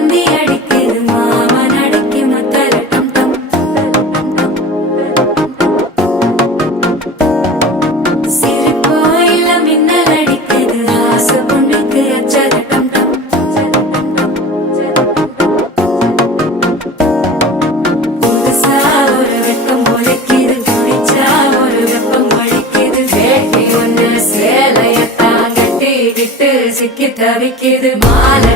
தந்தி அடிக்குது மாமன் அடிக்கு மத்தல டம் டம் சிரிப்போ இல்ல மின்னல் அடிக்குது ஆசை பொண்ணுக்கு அச்சத டம் டம் புதுசா ஒரு வெப்பம் ஒழிக்குது குடிச்சா ஒரு வெப்பம் ஒழிக்குது வேட்டி ஒண்ணு சேலையத்தான் கட்டிக்கிட்டு சிக்கி தவிக்குது மாலை